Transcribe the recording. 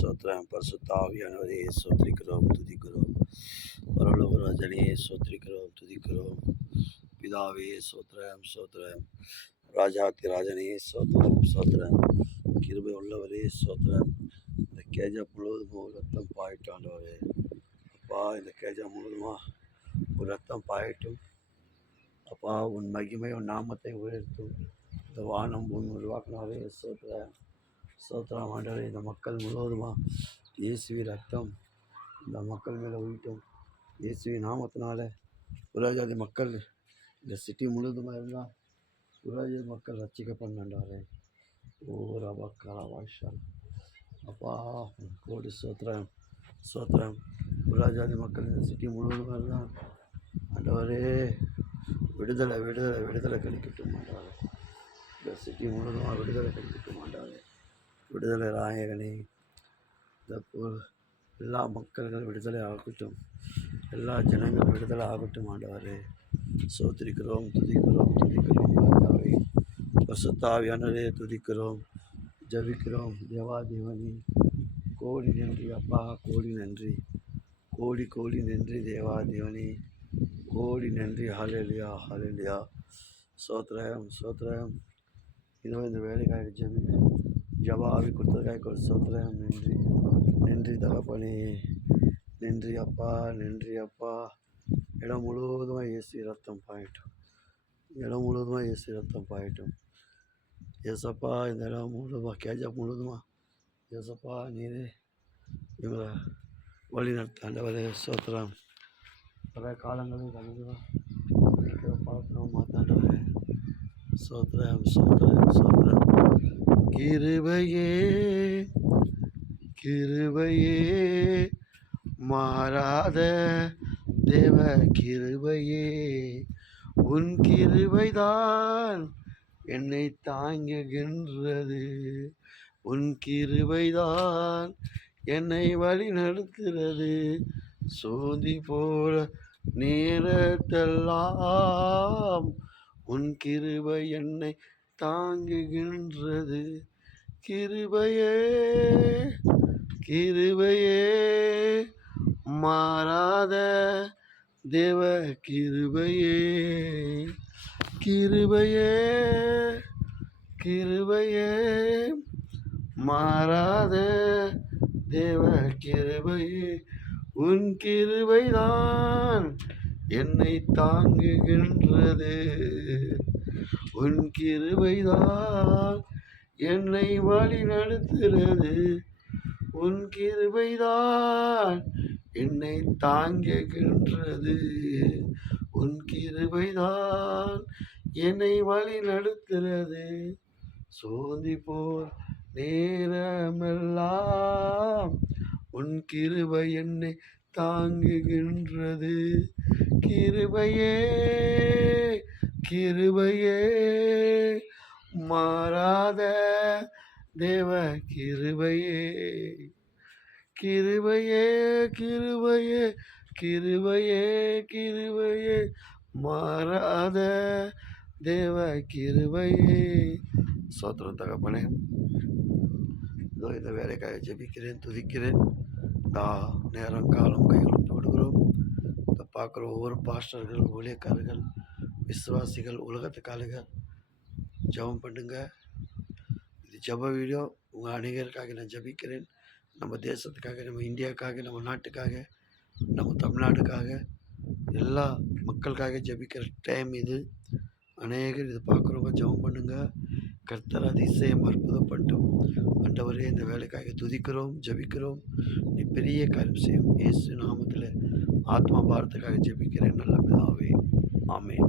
சோத்திரம் பரிசுத்த ஆவியானவரே சோத்திரிக்கிறோம் துதிக்கிறோம். பரலோக ராஜனே சோத்திரிக்கிறோம் துதிக்கிறோம். பிதாவே சோத்திரம் சோத்திரம். ராஜாத்தி ராஜனே சோத்திரம் சோத்திரம். கிருபை உள்ளவரே சோத்திரம். இந்த கேஜா முழுவதும் ரத்தம் பாயிட்டாண்டவரே அப்பா, இந்த கேஜா முழுவதுமா ஒரு ரத்தம் பாயட்டும் அப்பா. உன் மகிமை உன் நாமத்தை உயர்த்தும். இந்த வானம் பூமி உருவாக்கினாரே சோத்திரம் சோத்திரம் ஆண்டவரே. இந்த மக்கள் முழுவதுமாக இயேசுவி ரத்தம் இந்த மக்கள் மேலே ஊட்டும். இயேசுவி நாமத்தினால புறஜாதி மக்கள் இந்த சிட்டி முழுவதுமாக இருந்தால் புறஜாதி மக்கள் ரட்சிக்கப்படாண்டவரே. ஓ ரபக்கலா வாஷா அப்பா, கோடி சோத்திரம் சோத்திரம். புறஜாதி மக்கள் இந்த சிட்டி முழுவதுமாக இருந்தால் ஆண்டவரே விடுதலை விடுதலை விடுதலை கிடைக்கட்டும் ஆண்டவரே. இந்த சிட்டி முழுவதுமாக விடுதலை கிடைக்கட்டும் ஆண்டவரே. விடுதலை நாயகனே, இந்த எல்லா மக்கள்கள் விடுதலை ஆகட்டும், எல்லா ஜனங்கள் விடுதலை ஆகட்டும் ஆண்டவரே. சோத்திரிக்கிறோம் துதிக்கிறோம் துதிக்கிறோம் ராஜாவே. பரிசுத்த ஆவியானவரே துதிக்கிறோம் ஜபிக்கிறோம். தேவாதேவனே கோடி நன்றி அப்பா, கோடி நன்றி, கோடி கோடி நன்றி தேவாதேவனே, கோடி நன்றி. ஹல்லேலூயா ஹல்லேலூயா. சோத்திரம் சோத்திரம். இதோ இந்த வேலைக்காக ஜப ஆவி கொடுத்ததுக்காக சோத்திரம். நன்றி நன்றி தகப்பனே, நன்றி அப்பா நன்றி அப்பா. இடம் முழுவதுமாக இயேசு ரத்தம் பாயட்டும், இடம் முழுவதுமாக இயேசு ரத்தம் பாயட்டும் ஏசப்பா. இந்த இடம் முழுவதுமாக கேஜா முழுவதுமா ஏசப்பா நீரே இவங்களை வழி நடத்தாண்டவரே. சோத்திரம். பல காலங்களில் கலந்துதான் பார்க்கணும் மாத்தாண்டவரே. சோத்திரம் சோத்திரம் சோத்திரம். கிருபையே கிருபையே மாறாத தேவ கிருபையே, உன் கிருபைதான் என்னை தாங்குகின்றது, உன் கிருபைதான் என்னை வழி நடத்துகிறது. சோதி போல நேரத்தெல்லாம் உன் கிருபை என்னை தாங்குகின்றது. கிருபையே கிருபையே மாறாத தேவ கிருபையே, கிருபையே கிருபையே மாறாத தேவ கிருபையே, உன் கிருபைதான் என்னை தாங்குகின்றது, உன் கிருபைதான் என்னை வழி நடத்துகிறது, உன் கிருபைதான் என்னை தாங்குகின்றது, உன் கிருபைதான் என்னை வழி நடத்துகிறது. சோதி போர் நேரமெல்லாம் உன் கிருபை என்னை தாங்குகின்றது. கிருபையே கிருபையே மாறாத தேவ கிருபையே, கிருபையே கிருபையே கிருபையே கிருபையே மாறாத தேவ கிருபையே. சோத்திரம் தகப்பனே. இதோ இந்த வேலைக்காக ஜெபிக்கிறேன் துதிக்கிறேன். நேரம் காலம் கைகள் போடுகிறோம். இதை பார்க்குற ஒவ்வொரு பாஸ்டர்கள் ஊழியக்காரர்கள் விசுவாசிகள் உலகத்துக்காரர்கள் ஜெபம் பண்ணுங்க. இது ஜெப வீடியோ உங்கள் அநேகருக்காக நான் ஜெபிக்கிறேன். நம்ம தேசத்துக்காக, நம்ம இந்தியாவுக்காக, நம்ம நாட்டுக்காக, நம்ம தமிழ்நாட்டுக்காக, எல்லா மக்களுக்காக ஜெபிக்கிற டைம் இது. அநேகர் இது பார்க்குறவங்க ஜெபம் பண்ணுங்க. கர்த்தர் அதிசயம் அற்புதம் பண்ணட்டும் ஆண்டவரே. இந்த வேலைக்காக துதிக்கிறோம் ஜெபிக்கிறோம். நீ பெரிய காரியம் செய்யும் இயேசு நாமத்தில் ஆத்மா பாரத்துக்காக ஜெபிக்கிறேன் நல்ல பிதாவே. ஆமென்.